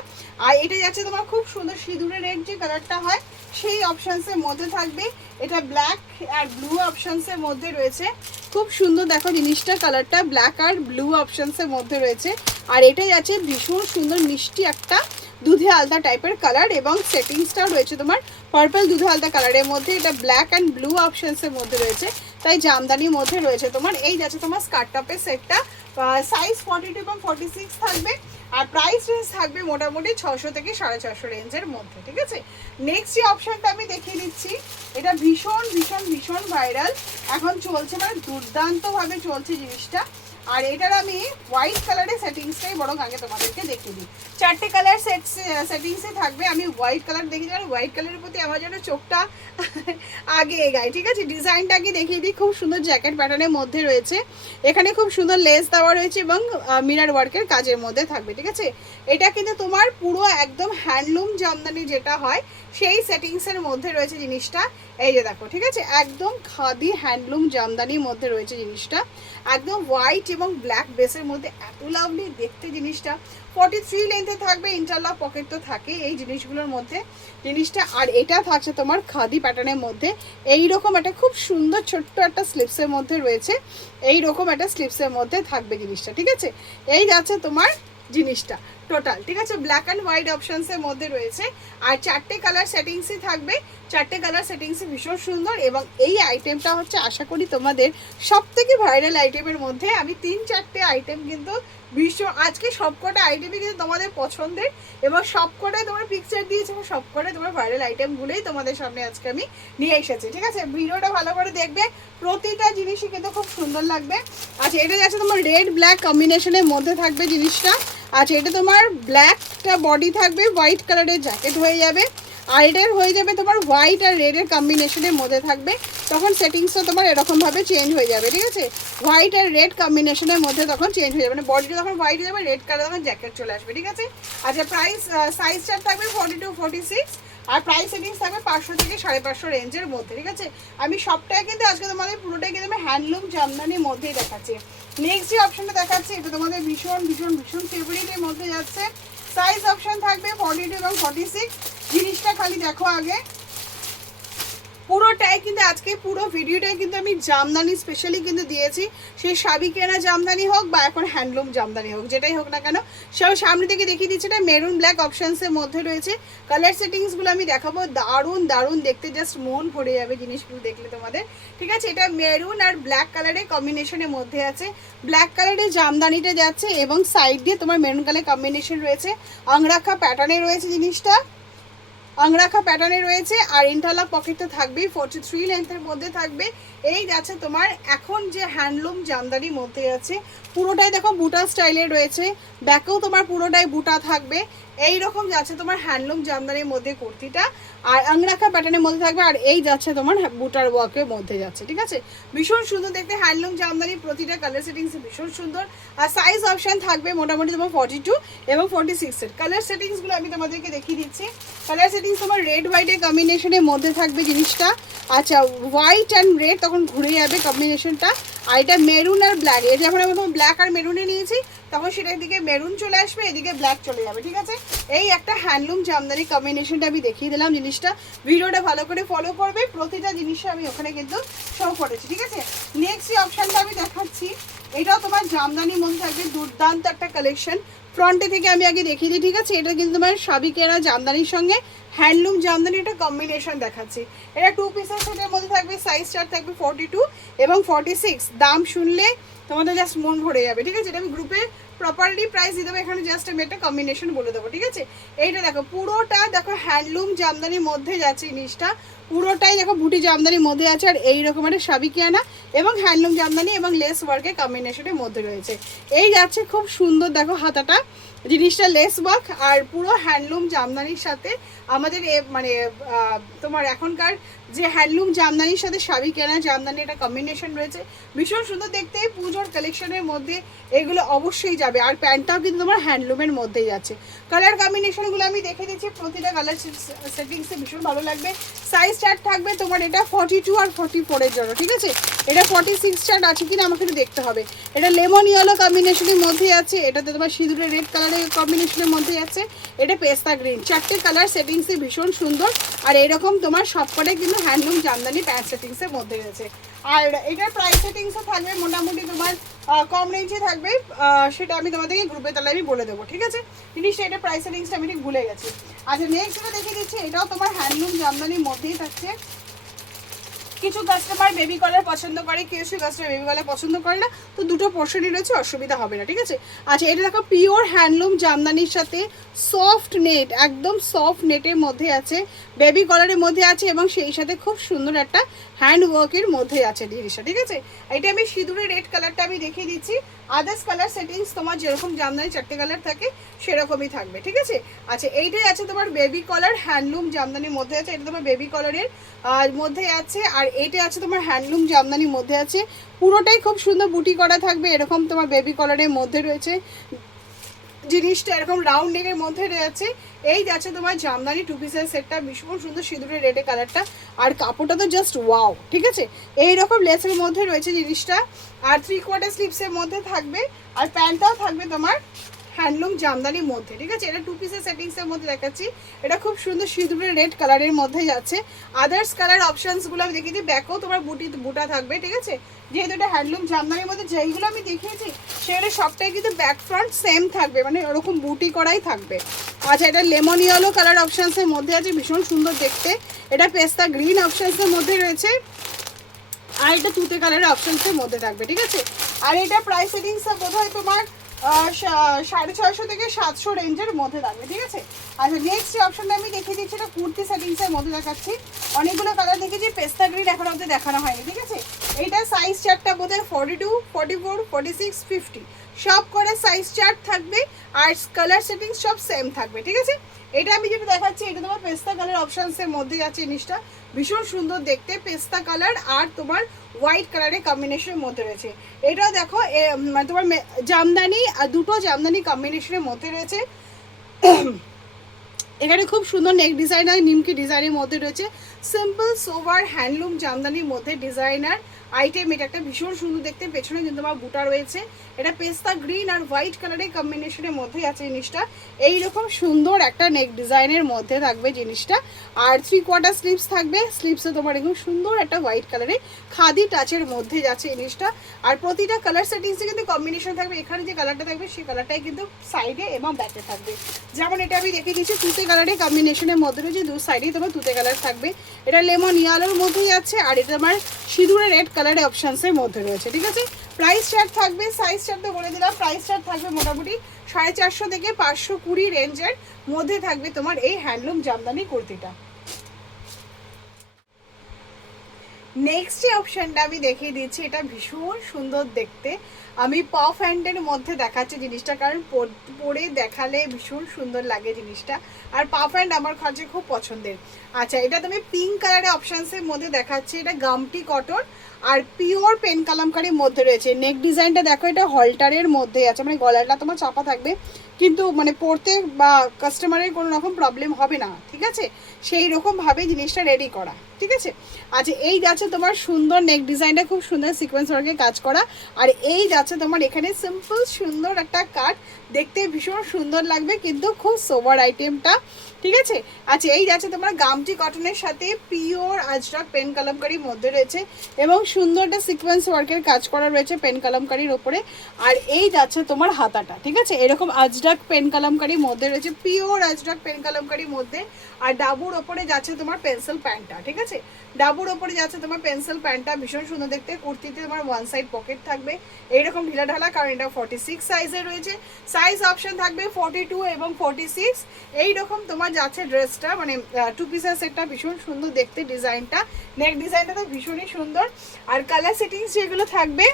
আর এটা যাচ্ছে তোমার খুব সুন্দর সিঁদুরে রেড যে কালারটা হয় সেই অপশানসের মধ্যে থাকবে। এটা ব্ল্যাক আর ব্লু অপশানসের মধ্যে রয়েছে, খুব সুন্দর দেখো জিনিসটা, কালারটা ব্ল্যাক আর ব্লু অপশানসের মধ্যে রয়েছে। আর এটাই আছে ভীষণ সুন্দর মিষ্টি একটা দুধে আলতা টাইপের কালার, এবং সেটিংসটাও রয়েছে তোমার পার্পল দুধে আলতা কালারের মধ্যে। এটা ব্ল্যাক অ্যান্ড ব্লু অপশানসের মধ্যে রয়েছে, তাই জামদানির মধ্যে রয়েছে তোমার। এই যাচ্ছে তোমার স্কার্ট টপের সেটটা, সাইজ 42 এবং 46 থাকবে। আর প্রাইস রেঞ্জ থাকবে মোটামুটি 600 থেকে 650 রেঞ্জের মধ্যে, ঠিক আছে। নেক্সট যে অপশানটা আমি দেখিয়ে দিচ্ছি, এটা ভীষণ ভীষণ ভীষণ ভাইরাল এখন চলছে, মানে দুর্দান্তভাবে চলছে জিনিসটা। আর এটার আমি হোয়াইট কালারের সেটিংসটাই বরং আগে তোমাদেরকে দেখিয়ে দিই। 4টে কালার সেটিংসে থাকবে। আমি হোয়াইট কালার দেখিয়ে দিই, হোয়াইট কালারের প্রতি আমার যেন চোখটা আগে এগায়, ঠিক আছে। ডিজাইনটা আগে দেখিয়ে দিই, খুব সুন্দর জ্যাকেট প্যাটার্নের মধ্যে রয়েছে। এখানে খুব সুন্দর লেস দেওয়া রয়েছে এবং মিরর ওয়ার্কের কাজের মধ্যে থাকবে, ঠিক আছে। এটা কিন্তু তোমার পুরো একদম হ্যান্ডলুম জামদানি যেটা হয় সেই সেটিংসের মধ্যে রয়েছে জিনিসটা। এই যে দেখো, ঠিক আছে, একদম খাদি হ্যান্ডলুম জামদানির মধ্যে রয়েছে জিনিসটা, একদম হোয়াইট এবং ব্ল্যাক বেসের মধ্যে, এত লাভলি দেখতে জিনিসটা। 43 লেন্থে থাকবে, ইন্টারলক পকেট তো থাকে এই জিনিসগুলোর মধ্যে জিনিসটা। আর এটা থাকছে তোমার খাদি প্যাটার্নের মধ্যে, এইরকম একটা খুব সুন্দর ছোট্ট একটা স্লিপসের মধ্যে রয়েছে, এইরকম একটা স্লিপসের মধ্যে থাকবে জিনিসটা, ঠিক আছে। এই যাচ্ছে তোমার জিনিসটা টোটাল, ঠিক আছে। ব্ল্যাক অ্যান্ড হোয়াইট অপশানসের মধ্যে রয়েছে। আর 4টে কালার সেটিংসই থাকবে, 4টে কালার সেটিংসই ভীষণ সুন্দর। এবং এই আইটেমটা হচ্ছে আশা করি তোমাদের সব থেকে ভাইরাল আইটেমের মধ্যে। আমি 3-4টে আইটেম কিন্তু ভীষণ, আজকে সবকটা আইটেমই কিন্তু তোমাদের পছন্দের এবং সবকটাই তোমার পিকচার দিয়েছে এবং সবকটাই তোমার ভাইরাল আইটেমগুলোই তোমাদের সামনে আজকে আমি নিয়ে এসেছি, ঠিক আছে। ভিডিওটা ভালো করে দেখবে, প্রতিটা জিনিসই কিন্তু খুব সুন্দর লাগবে। আচ্ছা, এটা যাচ্ছে তোমার রেড ব্ল্যাক কম্বিনেশনের মধ্যে থাকবে জিনিসটা। আচ্ছা, এটা তোমার ব্ল্যাকটা বডি থাকবে, হোয়াইট কালারের জ্যাকেট হয়ে যাবে। আর এটার হয়ে যাবে তোমার হোয়াইট আর রেডের কম্বিনেশনের মধ্যে থাকবে, তখন সেটিংসটা তোমার এরকমভাবে চেঞ্জ হয়ে যাবে, ঠিক আছে। হোয়াইট আর রেড কম্বিনেশনের মধ্যে তখন চেঞ্জ হয়ে যাবে, মানে বডিটা যখন হোয়াইট হয়ে যাবে, রেড কালার তখন জ্যাকেট চলে আসবে, ঠিক আছে। আচ্ছা, প্রাইস সাইজটা থাকবে 42-46, আর প্রাইস সেটিংস থাকবে 500 থেকে 550 রেঞ্জের মধ্যে, ঠিক আছে। আমি সবটাই কিন্তু আজকে তোমাদের পুরোটাই কিন্তু আমি হ্যান্ডলুম জামদানির মধ্যেই দেখাচ্ছি। নেক্সট যে অপশনটা দেখাচ্ছি, এটা তোমাদের ভীষণ ভীষণ ভীষণ ফেভারিটের মধ্যে যাচ্ছে। সাইজ অপশন থাকবে 42 এবং 46। জিনিসটা খালি দেখো আগে, পুরোটাই কিন্তু আজকে পুরো ভিডিওটাই কিন্তু আমি জামদানি স্পেশালি কিন্তু দিয়েছি। সেই সাবি কেনা জামদানি হোক বা এখন হ্যান্ডলুম জামদানি হোক, যেটাই হোক না কেন, সব সামনে থেকে দেখিয়ে দিচ্ছি। এটা মেরুন ব্ল্যাক অপশানসের মধ্যে রয়েছে। কালার সেটিংসগুলো আমি দেখাবো, দারুণ দারুণ দেখতে, জাস্ট মন ভরে যাবে জিনিসগুলো দেখলে তোমাদের, ঠিক আছে। এটা মেরুন আর ব্ল্যাক কালারের কম্বিনেশনের মধ্যে আছে। ব্ল্যাক কালারের জামদানিটা যাচ্ছে এবং সাইড দিয়ে তোমার মেরুন কালার কম্বিনেশন রয়েছে, আংরাখা প্যাটার্নে রয়েছে জিনিসটা, আংরাখা প্যাটার্নে রয়েছে। আর ইন্টারলক পকেট তো থাকবেই, 43 লেন্থের মধ্যে থাকবে। এই যাচ্ছে তোমার এখন যে হ্যান্ডলুম জামদানির মধ্যে আছে, পুরোটাই দেখো বুটা স্টাইলের রয়েছে, ব্যাকেও তোমার পুরোটাই বুটা থাকবে। এই রকম যাচ্ছে তোমার হ্যান্ডলুম জামদানির মধ্যে কুর্তিটা, আর আংরাখা প্যাটার্নের মধ্যে থাকবে। আর এই যাচ্ছে তোমার বুটার ওয়ার্কের মধ্যে যাচ্ছে, ঠিক আছে। ভীষণ সুন্দর দেখতে হ্যান্ডলুম জামদানি, প্রতিটা কালার সেটিংস ভীষণ সুন্দর। আর সাইজ অপশান থাকবে মোটামুটি তোমার 42 এবং 46-এর। কালার সেটিংসগুলো আমি তোমাদেরকে দেখিয়ে দিচ্ছি। কালার সেটিংস তোমার রেড হোয়াইটের কম্বিনেশনের মধ্যে থাকবে জিনিসটা। আচ্ছা, হোয়াইট অ্যান্ড রেড তখন ঘুরে যাবে কম্বিনেশনটা। আর এটা মেরুন আর ব্ল্যাক, এটা যখন আমি ব্ল্যাক আর মেরুনে নিয়েছি তখন সেটা এদিকে মেরুন চলে আসবে, এদিকে ব্ল্যাক চলে যাবে, ঠিক আছে। এই একটা হ্যান্ডলুম জামদানি কম্বিনেশনটা আমি দেখিয়ে দিলাম জিনিসটা। ভিডিওটা ভালো করে ফলো করবে, প্রতিটা জিনিসটা আমি ওখানে কিন্তু শো করেছি, ঠিক আছে। নেক্সট যে অপশানটা আমি দেখাচ্ছি, এটাও তোমার জামদানির মধ্যে থাকবে, দুর্দান্ত একটা কালেকশন। ফ্রন্টে থেকে আমি আগে দেখিয়ে দিই, ঠিক আছে। এটা কিন্তু তোমার সাবি কেনা জামদানির সঙ্গে হ্যান্ডলুম জামদানি একটা কম্বিনেশন দেখাচ্ছি। এটা 2 পিসের সেটের মধ্যে থাকবে, সাইজ চার্ট থাকবে 42 এবং 46। দাম শুনলে তোমাদের জাস্ট মন ভরে যাবে, ঠিক আছে। এটা আমি গ্রুপে প্রপারলি প্রাইস দিয়ে দেবো, এখানে জাস্ট আমি একটা কম্বিনেশন বলে দেবো, ঠিক আছে। এইটা দেখো পুরোটা দেখো হ্যান্ডলুম জামদানির মধ্যে যাচ্ছে জিনিসটা, পুরোটাই দেখো বুটি জামদানির মধ্যে আছে, আর এইরকম একটা সাবিকিয়ানা এবং হ্যান্ডলুম জামদানি এবং লেস ওয়ার্কের কম্বিনেশনের মধ্যে রয়েছে। এই যাচ্ছে খুব সুন্দর দেখো হাতাটা, জিনিসটা লেস ওয়ার্ক আর পুরো হ্যান্ডলুম জামদানির সাথে আমাদের মানে তোমার এখনকার যে হ্যান্ডলুম জামদানির সাথে সাবিকিয়ানা জামদানি একটা কম্বিনেশন রয়েছে, ভীষণ সুন্দর দেখতে। পুজোর কালেকশনের মধ্যে এগুলো অবশ্যই যাবে, আর প্যান্টটাও কিন্তু তোমার হ্যান্ডলুমের মধ্যেই আছে। কালার কম্বিনেশনগুলো আমি দেখে দিচ্ছি, প্রতিটা কালার সেটিংসে ভীষণ ভালো লাগবে। সাইজ চার্ট থাকবে তোমার এটা 42 আর 44 এর জন্য, ঠিক আছে। এটা 46 চার্ট আছে কিনা আমাকে একটু দেখতে হবে। এটা লেমন ইয়েলো কম্বিনেশনের মধ্যে আছে, এটাতে তোমার সিঁদুরের রেড কালারের কম্বিনেশনের মধ্যে আছে, এটা পেস্তা গ্রিন, চারটে কালার সেটিংসে ভীষণ সুন্দর। আর এরকম তোমার সবকটাই কিন্তু হ্যান্ডলুম জামদানি প্যান্ট সেটিংসের মধ্যে রয়েছে। আর এটার প্রাইস সেটিংসও থাকবে মোটামুটি তোমার কম রেঞ্জে থাকবে, সেটা আমি তোমাদেরকে গ্রুপে তাহলে আমি বলে দেবো, ঠিক আছে। জিনিসটা এটা প্রাইস সেটিংসটা আমি ঠিক ভুলে গেছি। আচ্ছা নেক্সট যেটা দেখে দিচ্ছি, এটাও তোমার হ্যান্ডলুম জামদানির মধ্যেই থাকছে। কিছু কাস্টমার বেবি কলার পছন্দ করে, কিছু কাস্টমার বেবি কলার পছন্দ করে না, তো দুটো পোর্শনই রয়েছে, অসুবিধা হবে না, ঠিক আছে। আচ্ছা এটা দেখো পিওর হ্যান্ডলুম জামদানির সাথে সফট নেট, একদম সফট নেটের মধ্যে আছে, বেবি কলারের মধ্যে আছে এবং সেই সাথে খুব সুন্দর একটা হ্যান্ড ওয়ার্কের মধ্যে আছে জিনিসটা, ঠিক আছে। এটা আমি সিঁদুরের রেড কালারটা আমি দেখিয়ে দিচ্ছি, আদার্স কালার সেটিংস তোমার যেরকম জামদানি চারটে কালার থাকে সেরকমই থাকবে, ঠিক আছে। আচ্ছা এইটাই আছে তোমার বেবি কলার হ্যান্ডলুম জামদানির মধ্যে আছে, এটা তোমার বেবি কলারের মধ্যে আছে, আর এইটা আছে তোমার হ্যান্ডলুম জামদানির মধ্যে আছে। পুরোটাই খুব সুন্দর বুটি করা থাকবে, এরকম তোমার বেবি কলারের মধ্যে রয়েছে জিনিসটা, এরকম রাউন্ড নেকের মধ্যে রয়েছে। এই যাচ্ছে তোমার জামদানি টু পিসের সেটটা, ভীষণ সুন্দর সিঁদুরের রেডে কালারটা, আর কাপড়টা তো জাস্ট ওয়াও, ঠিক আছে। এইরকম লেসের মধ্যে রয়েছে জিনিসটা, আর 3/4 স্লিভসের মধ্যে থাকবে, আর প্যান্টটাও থাকবে তোমার হ্যান্ডলুম জামদানির মধ্যে, ঠিক আছে। এটা টু পিসের সেটিংসের মধ্যে দেখাচ্ছি, এটা খুব সুন্দর সিঁদুরের রেড কালারের মধ্যে যাচ্ছে। আদার্স কালার অপশানসগুলো আমি দেখিয়েছি, ব্যাকও তোমার বুটা থাকবে, ঠিক আছে। যেহেতু এটা হ্যান্ডলুম জামদানির মধ্যে যেইগুলো আমি দেখিয়েছি সেগুলো সবটাই কিন্তু ব্যাক ফ্রন্ট সেম থাকবে, মানে ওরকম বুটি করাই থাকবে। আচ্ছা এটা লেমন ইয়েলো কালার অপশানসের মধ্যে আছে, ভীষণ সুন্দর দেখতে। এটা পেস্তা গ্রিন অপশানসের মধ্যে রয়েছে, আর এটা তুতে কালারের অপশানসের মধ্যে থাকবে, ঠিক আছে। আর এটা প্রাইস সেটিংস বোধ হয় তোমার 650 থেকে 700 রেঞ্জের মধ্যে থাকবে, ঠিক আছে। আচ্ছা নেক্সট যে অপশনটা আমি দেখিয়ে দিচ্ছি, এটা কুর্তি সেটিংসের মধ্যে দেখাচ্ছি। অনেকগুলো কালার দেখেছি, পেস্তা গ্রিন এখন অব্দি দেখানো হয়নি, ঠিক আছে। এইটা সাইজ চার্টটা বোধ হয় 42, 44, 46, 50 সব করে সাইজ চার্ট থাকবে, আর কালার সেটিংস সব সেম থাকবে, ঠিক আছে। এটা আমি যেটা দেখাচ্ছি এটা তোমার পেস্তা কালার অপশানসের মধ্যে আছে জিনিসটা, ভীষণ সুন্দর দেখতে, পেস্তা কালার আর তোমার হোয়াইট কালারের কম্বিনেশনের মধ্যে রয়েছে। এটাও দেখো মানে তোমার জামদানি আর দুটো জামদানি কম্বিনেশনের মধ্যে রয়েছে। এখানে খুব সুন্দর নেক ডিজাইনার নিমকি ডিজাইনের মধ্যে রয়েছে, সিম্পল সোভার হ্যান্ডলুম জামদানির মধ্যে ডিজাইনার আইটেম। এটা একটা ভীষণ সুন্দর দেখতে, পেছনে কিন্তু আমার বুটা রয়েছে। এটা পেস্তা গ্রিন আর হোয়াইট কালারের কম্বিনেশনের মধ্যেই আছে জিনিসটা, এইরকম সুন্দর একটা নেক ডিজাইনের মধ্যে থাকবে জিনিসটা। আর 3/4 স্লিভস থাকবে, স্লিভসে তোমার এরকম সুন্দর একটা হোয়াইট কালারের খাদি টাচের মধ্যে যাচ্ছে জিনিসটা। আর প্রতিটা কালার সেটিংসে কিন্তু কম্বিনেশন থাকবে, এখানে যে কালারটা থাকবে সেই কালারটাই কিন্তু সাইডে এবং ব্যাকে থাকবে। যেমন এটা আমি দেখে দিচ্ছি তুতে কালারের কম্বিনেশনের মধ্যে রয়েছে, দু সাইডেই তোমার তুতে কালার থাকবে। এটা লেমন ইয়েলোর মধ্যেই আছে, আর এটা আমার সিঁদুরের রেড কালারের অপশানসের মধ্যে রয়েছে, ঠিক আছে। প্রাইস চার্ট থাকবে, সাইজ চার্ট তো বলে দিলাম, প্রাইস চার্ট থাকবে মোটামুটি 450 থেকে 520 রেঞ্জের মধ্যে থাকবে তোমার এই হ্যান্ডলুম জামদানি কুর্তিটা। নেক্সট যে অপশানটা আমি দেখিয়ে দিচ্ছি, এটা ভীষণ সুন্দর দেখতে, আমি পফ হ্যান্ডের মধ্যে দেখাচ্ছি জিনিসটা, কারণ পরে দেখালে ভীষণ সুন্দর লাগে জিনিসটা, আর পফ হ্যান্ড আমার কাছে খুব পছন্দের। আচ্ছা এটা তুমি পিঙ্ক কালারের অপশানসের মধ্যে দেখাচ্ছি, এটা গামটি কটন আর পিওর পেন কালামকারির মধ্যে রয়েছে। নেক ডিজাইনটা দেখো, এটা হলটারের মধ্যে আছে, মানে গলাটা তোমার চাপা থাকবে, কিন্তু মানে পরতে বা কাস্টমারের কোনো রকম প্রবলেম হবে না, ঠিক আছে, সেই রকমভাবে জিনিসটা রেডি করা, ঠিক আছে। আচ্ছা এই যাচ্ছে তোমার সুন্দর নেক ডিজাইনটা, খুব সুন্দর সিকোয়েন্স ওয়ার্কে কাজ করা, আর এই যাচ্ছে তোমার এখানে সিম্পল সুন্দর একটা কাট, দেখতে ভীষণ সুন্দর লাগবে কিন্তু খুব সোবার আইটেমটা, ঠিক আছে। আচ্ছা এই যাচ্ছে তোমার গামটি কটনের সাথে পিওর আজরাক পেন কালামকারির মধ্যে রয়েছে, এবং সুন্দর একটা সিকোয়েন্স ওয়ার্কের কাজ করা রয়েছে পেন কালামকারির ওপরে। আর এই যাচ্ছে তোমার হাতাটা, ঠিক আছে, এরকম আজরাক পেন কালামকারির মধ্যে রয়েছে, পিওর আজরাক পেন কালামকারির মধ্যে। আর ডাবুর ওপরে যাচ্ছে তোমার পেন্সিল প্যান্টটা, ঠিক আছে, ডাবুর ওপরে যাচ্ছে তোমার পেন্সিল প্যান্টটা, ভীষণ সুন্দর দেখতে। কুর্তিতে তোমার ওয়ান সাইড পকেট থাকবে, এইরকম এরকম ঢিলা ঢালা, কারণ এটা 46 সাইজে রয়েছে। সাইজ অপশন থাকবে 42 এবং 46। এইরকম তোমার যাচ্ছে ড্রেসটা, মানে 2 পিসের সেটটা ভীষণ সুন্দর দেখতে, ডিজাইনটা নেক ডিজাইনটা তো ভীষণই সুন্দর। আর কালার সেটিংস যেগুলো থাকবে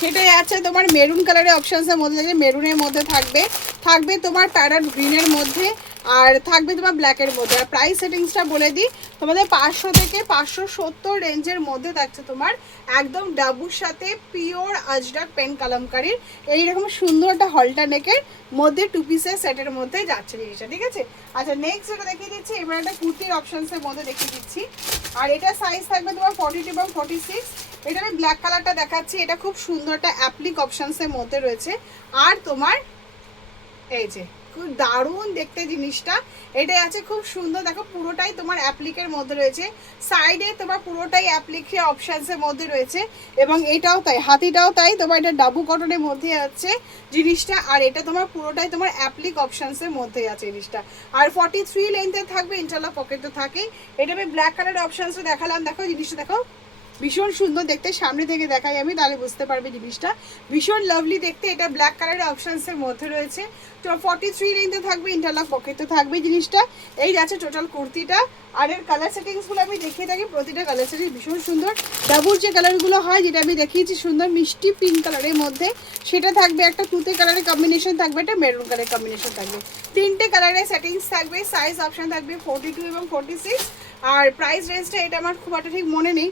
সেটাই আছে তোমার মেরুন কালারের অপশানসের মধ্যে থাকবে, মেরুনের মধ্যে থাকবে, থাকবে তোমার প্যারট গ্রিনের মধ্যে, আর থাকবে তোমার ব্ল্যাকের মধ্যে। আর প্রাইস সেটিংসটা বলে দিই, তোমাদের 500 থেকে 570 রেঞ্জের মধ্যে থাকছে তোমার একদম ডাবুর সাথে পিওর আজরাক পেন কালামকারির এইরকম সুন্দর একটা হলটা নেকের মধ্যে 2 পিসের সেটের মধ্যে যাচ্ছে জিনিসটা, ঠিক আছে। আচ্ছা নেক্সট যেটা দেখিয়ে দিচ্ছি, এবার একটা কুর্তির অপশানসের মধ্যে দেখিয়ে দিচ্ছি। আর এটা সাইজ থাকবে তোমার 42 এবং 46। এটা আমি ব্ল্যাক কালারটা দেখাচ্ছি, এটা খুব সুন্দর একটা অ্যাপ্লিক অপশানসের মধ্যে রয়েছে। আর তোমার এই যে খুব দারুণ দেখতে জিনিসটা, এটাই আছে খুব সুন্দর, দেখো পুরোটাই তোমার অ্যাপ্লিকের মধ্যে রয়েছে, সাইডে তোমার পুরোটাই অ্যাপ্লিকের অপশানসের মধ্যে রয়েছে, এবং এটাও তাই, হাতিটাও তাই তোমার, এটা ডাবু কটনের মধ্যে আছে জিনিসটা। আর এটা তোমার পুরোটাই তোমার অ্যাপ্লিক অপশানসের মধ্যে আছে জিনিসটা। আর 43 লেন্থে থাকবে, ইন্টারলক পকেট তো থাকেই। এটা আমি ব্ল্যাক কালারের অপশানসও দেখালাম, দেখো জিনিসটা দেখো ভীষণ সুন্দর দেখতে, সামনে থেকে দেখাই আমি তাহলে বুঝতে পারবে জিনিসটা, ভীষণ লাভলি দেখতে। এটা ব্ল্যাক কালারের অপশানসের মধ্যে রয়েছে, তো 43 রেঞ্জে থাকবে, ইন্টারলক পকেটে থাকবে জিনিসটা। এই যাচ্ছে টোটাল কুর্তিটা। আর এর কালার সেটিংসগুলো আমি দেখিয়ে থাকি, প্রতিটা কালার সেটিং ভীষণ সুন্দর। ডাবুর যে কালারগুলো হয়, যেটা আমি দেখিয়েছি সুন্দর মিষ্টি পিঙ্ক কালারের মধ্যে, সেটা থাকবে একটা তুতে কালারের কম্বিনেশন থাকবে, একটা মেরুন কালারের কম্বিনেশন থাকবে, 3টে কালারের সেটিংস থাকবে। সাইজ অপশান থাকবে 42 এবং 46। আর প্রাইস রেঞ্জটা এটা আমার খুব একটা ঠিক মনে নেই,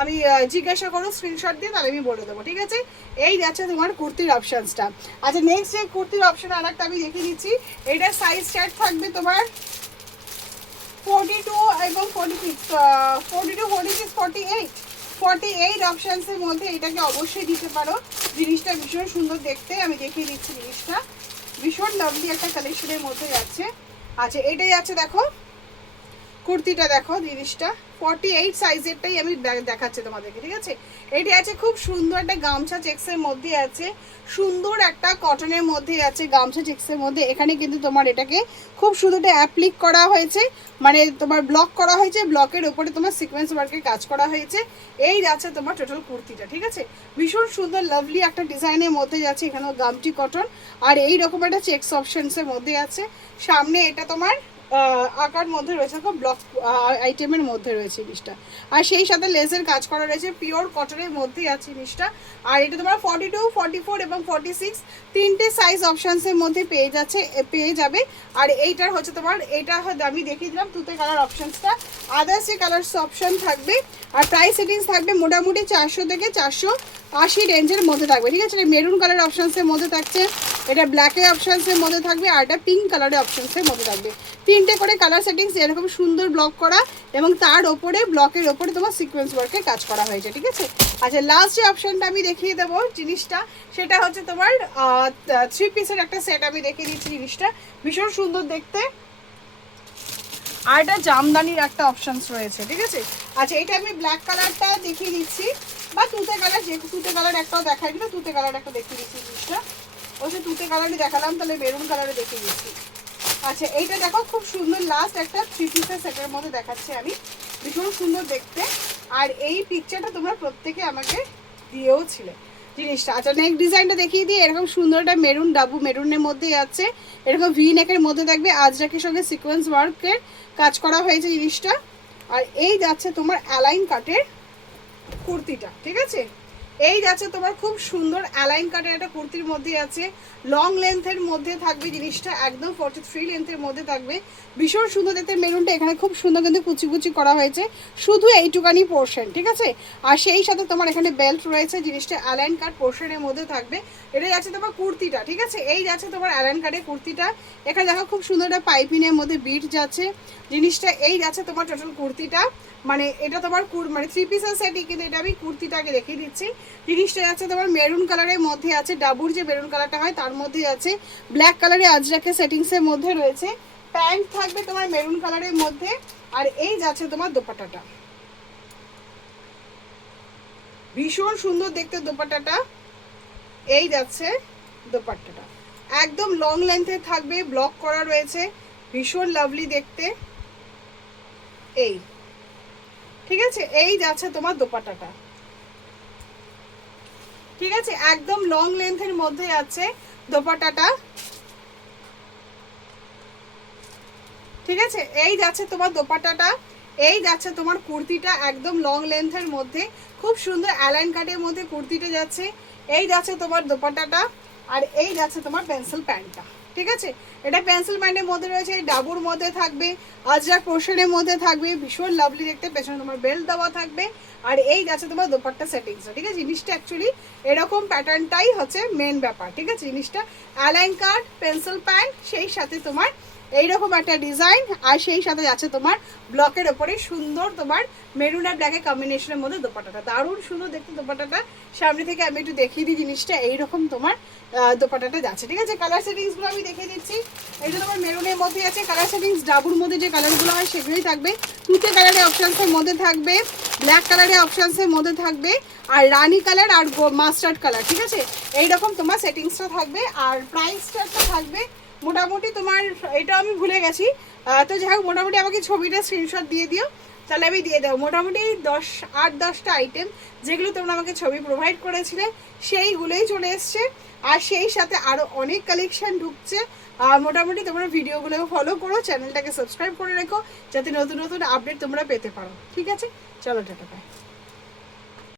আমি জিজ্ঞাসা করো স্ক্রিনশট দিয়ে, তাহলে আমি বলে দেবো, ঠিক আছে। এই যাচ্ছে তোমার কুর্তির অপশানসটা। আচ্ছা নেক্সট যে কুর্তির অপশান আর একটা আমি দেখিয়ে দিচ্ছি, এটার সাইজ চার্ট থাকবে তোমার 42 এবং 46, 42, 46, 48, 48 অপশানসের মধ্যে এটাকে অবশ্যই দিতে পারো। জিনিসটা ভীষণ সুন্দর দেখতে, আমি দেখিয়ে দিচ্ছি জিনিসটা, ভীষণ লাভলি একটা কালেকশনের মধ্যে যাচ্ছে। আচ্ছা এটাই আছে দেখো কুর্তিটা, দেখো জিনিসটা 48 সাইজেরটাই আমি দেখাচ্ছি তোমাদেরকে, ঠিক আছে। এটি আছে খুব সুন্দর একটা গামছা চেক্সের মধ্যে আছে, সুন্দর একটা কটনের মধ্যে আছে গামছা চেক্সের মধ্যে। এখানে কিন্তু তোমার এটাকে খুব সুন্দর অ্যাপ্লিক করা হয়েছে, মানে তোমার ব্লক করা হয়েছে, ব্লকের ওপরে তোমার সিকোয়েন্স ওয়ার্কের কাজ করা হয়েছে। এই যাচ্ছে তোমার টোটাল কুর্তিটা, ঠিক আছে। ভীষণ সুন্দর লাভলি একটা ডিজাইনের মধ্যে যাচ্ছে, এখানেও গামটি কটন, আর এই রকম একটা চেক্স অপশনসের মধ্যে আছে। সামনে এটা তোমার আকার মধ্যে রয়েছে, খুব ব্লক আইটেমের মধ্যে রয়েছে জিনিসটা। আর সেই সাথে লেসের কাজ করা রয়েছে, পিওর কটনের মধ্যেই আছে জিনিসটা। আর এটা তোমার 42, 44 এবং 46 3টে সাইজ অপশানসের মধ্যে পেয়ে যাবে। আর এইটার হচ্ছে তোমার, এটা আমি দেখিয়ে দিলাম তুতে কালার অপশানসটা, আদার্স যে কালার অপশান থাকবে। আর প্রাইস সেটিংস থাকবে মোটামুটি 400 থেকে 480 রেঞ্জের মধ্যে থাকবে, ঠিক আছে। মেরুন কালার অপশানসের মধ্যে থাকছে, এটা ব্ল্যাকের অপশানসের মধ্যে থাকবে, আর এটা পিঙ্ক কালারের অপশানসের মধ্যে থাকবে। 3টে করে কালার সেটিংস এরকম সুন্দর ব্লক করা, এবং তার ওপরে ব্লকের ওপরে তোমার সিকোয়েন্স ওয়ার্কের কাজ করা হয়েছে, ঠিক আছে। আচ্ছা লাস্ট যে অপশানটা আমি দেখিয়ে দেবো জিনিসটা, সেটা হচ্ছে তোমার 3 পিসের একটা সেট আমি দেখিয়ে দিচ্ছি জিনিসটা, ভীষণ সুন্দর দেখতে। আর এটা জামদানির একটা অপশানস রয়েছে, ঠিক আছে। আচ্ছা এটা আমি ব্ল্যাক কালারটা দেখিয়ে দিচ্ছি, বা তুতে কালার, যে তুতে কালার একটাও দেখাই দিল, তুতে কালার একটা দেখিয়ে দিচ্ছি জিনিসটা, ওই তুতে কালারই দেখালাম, তাহলে মেরুন কালারে দেখিয়ে দিচ্ছি। আচ্ছা এইটা দেখো খুব সুন্দর, লাস্ট একটা 3 পিসের সেটের মধ্যে দেখাচ্ছি আমি, ভীষণ সুন্দর দেখতে। আর এই পিকচারটা তোমরা প্রত্যেকে আমাকে দিয়েও ছিলে জিনিসটা। আচ্ছা নেক ডিজাইনটা দেখিয়ে দিই, এরকম সুন্দর একটা মেরুন, ডাবু মেরুনের মধ্যেই আছে, এরকম ভি নেকের মধ্যে থাকবে, আজরাকের সঙ্গে সিকোয়েন্স ওয়ার্কের কাজ করা হয়েছে জিনিসটা। আর এই যাচ্ছে তোমার অ্যালাইন কাটের কুর্তিটা, ঠিক আছে। এই যাচ্ছে তোমার খুব সুন্দর অ্যালাইন কাটের একটা কুর্তির মধ্যে আছে, লং লেন্থের মধ্যে থাকবে জিনিসটা, একদম 43 লেন্থের মধ্যে থাকবে, ভীষণ সুন্দর দেখতে। মেরুনটা এখানে খুব সুন্দর কিন্তু কুচি কুচি করা হয়েছে, শুধু এইটুকানি পোর্শন, ঠিক আছে। আর সেই সাথে তোমার এখানে বেল্ট রয়েছে, জিনিসটা অ্যালাইন কাট পোর্শনের মধ্যে থাকবে। এটাই যাচ্ছে তোমার কুর্তিটা, ঠিক আছে। এই যাচ্ছে তোমার অ্যালাইন কাটের কুর্তিটা, এখানে দেখো খুব সুন্দর একটা পাইপিনের মধ্যে বিট যাচ্ছে জিনিসটা। এই যাচ্ছে তোমার টোটাল কুর্তিটা, মানে এটা তোমার মানে 3 পিসের সেটই, কিন্তু এটা আমি কুর্তিটাকে দেখিয়ে দিচ্ছি। জিনিসটা আছে তোমার মেরুন কালারের মধ্যে আছে, ডাবুর যে মেরুন কালারটা হয় তার মধ্যে আছে, ব্ল্যাক কালারের আজরাকের সেটিংসের মধ্যে রয়েছে, প্যান্ট থাকবে তোমার মেরুন কালারের মধ্যে। আর এই যাচ্ছে তোমার দোপাট্টাটা, ভীষণ সুন্দর দেখতে দোপাট্টাটা। এই যাচ্ছে দোপাট্টাটা, একদম লং লেন্থে থাকবে, ব্লক করা রয়েছে, ভীষণ লাভলি দেখতে। এই ঠিক আছে, এই যাচ্ছে তোমার দোপাট্টাটা, ঠিক আছে, একদম লং লেন্থের মধ্যে আছে দোপাট্টাটা। ঠিক আছে, এই যাচ্ছে তোমার দোপাট্টাটা, এই যাচ্ছে তোমার কুর্তিটা একদম লং লেন্থের মধ্যে, খুব সুন্দর অ্যালাইন কাটের মধ্যে কুর্তিটা যাচ্ছে, এই যাচ্ছে তোমার দোপাট্টাটা, আর এই যাচ্ছে তোমার পেন্সিল প্যান্টটা। ঠিক আছে, এটা পেন্সিল প্যান্টের মধ্যে রয়েছে, ডাবুর মধ্যে থাকবে, আজরাক পোর্শনের মধ্যে থাকবে, ভীষণ লাভলি দেখতে, পেছনে তোমার বেল্ট দেওয়া থাকবে, আর এই যাচ্ছে তোমার দোপাট্টা সেটিংসটা। ঠিক আছে, জিনিসটা অ্যাকচুয়ালি এরকম প্যাটার্নটাই হচ্ছে মেন ব্যাপার। ঠিক আছে, জিনিসটা অ্যালাইন কাট, পেন্সিল প্যান্ট, সেই সাথে তোমার এইরকম একটা ডিজাইন, আর সেই সাথে আছে তোমার ব্লকের ওপরে সুন্দর তোমার মেরুন আর ব্ল্যাকের কম্বিনেশনের মধ্যে দোপাট্টাটা, দারুণ সুন্দর দেখতে দোপাট্টাটা। সামনে থেকে আমি একটু দেখিয়ে দিই জিনিসটা, এইরকম তোমার দোপাট্টাটা যাচ্ছে। ঠিক আছে, কালার সেটিংসগুলো আমি দেখিয়ে দিচ্ছি। এটা তোমার মেরুনের মধ্যে আছে, কালার সেটিংস ডাবুর মধ্যে যে কালারগুলো হয় সেগুলোই থাকবে, তুতে কালারের অপশানসের মধ্যে থাকবে, ব্ল্যাক কালারের অপশানসের মধ্যে থাকবে, আর রানি কালার আর মাস্টার্ড কালার। ঠিক আছে, এইরকম তোমার সেটিংসটা থাকবে, আর প্রাইসটা থাকবে মোটামুটি তোমার, এটা আমি ভুলে গেছি, তো যাই হোক মোটামুটি আমাকে ছবিটা স্ক্রিনশট দিয়ে দিও, তাহলে আমি দিয়ে দেবো। মোটামুটি 8-10টা আইটেম যেগুলো তোমরা আমাকে ছবি প্রোভাইড করেছিলে সেইগুলোই চলে এসছে, আর সেই সাথে আরও অনেক কালেকশান ঢুকছে। মোটামুটি তোমরা ভিডিওগুলোকে ফলো করো, চ্যানেলটাকে সাবস্ক্রাইব করে রেখো, যাতে নতুন নতুন আপডেট তোমরা পেতে পারো। ঠিক আছে, চলো টাটা বাই।